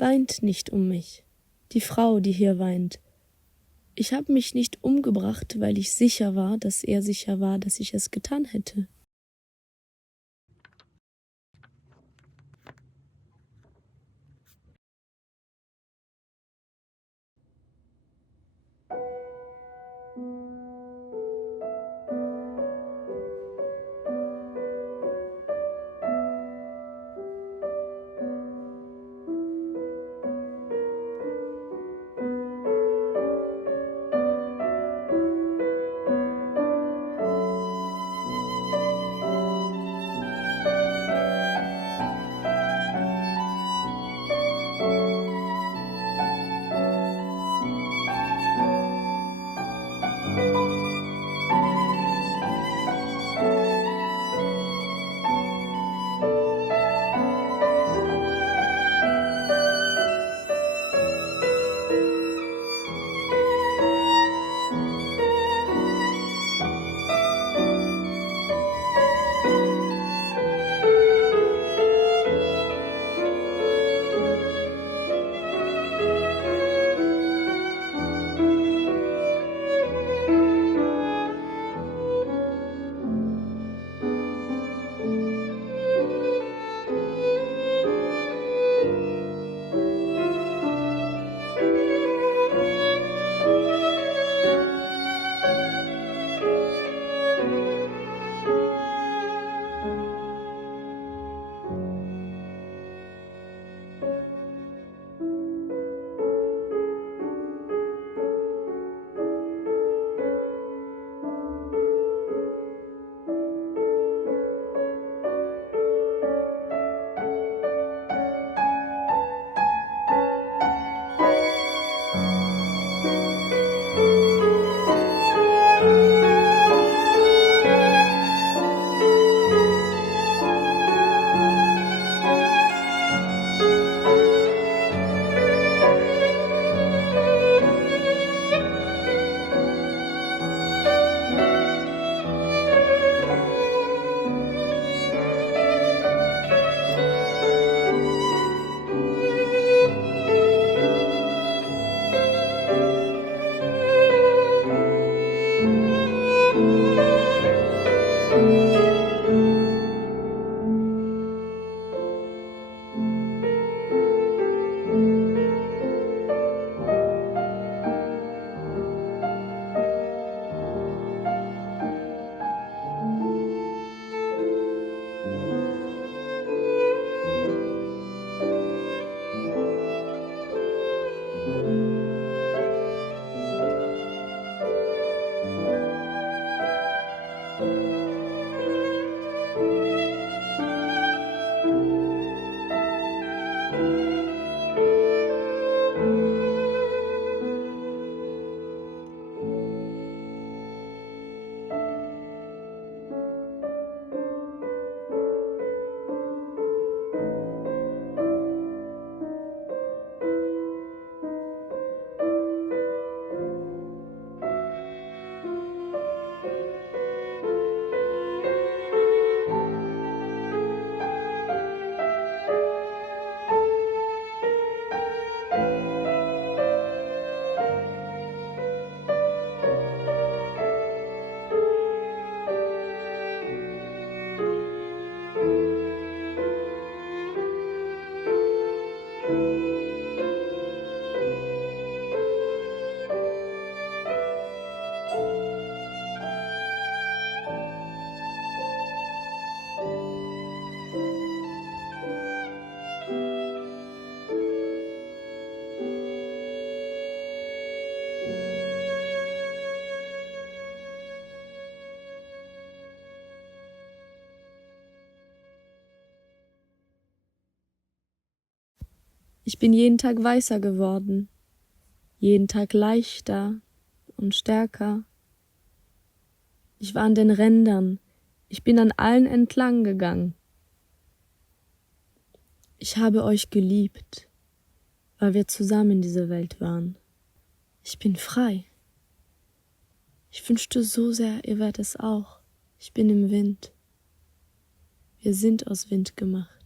Weint nicht um mich, die Frau, die hier weint. Ich habe mich nicht umgebracht, weil ich sicher war, dass er sicher war, dass ich es getan hätte. Ich bin jeden Tag weißer geworden, jeden Tag leichter und stärker. Ich war an den Rändern, ich bin an allen entlang gegangen. Ich habe euch geliebt, weil wir zusammen in dieser Welt waren. Ich bin frei. Ich wünschte so sehr, ihr wärt es auch. Ich bin im Wind. Wir sind aus Wind gemacht.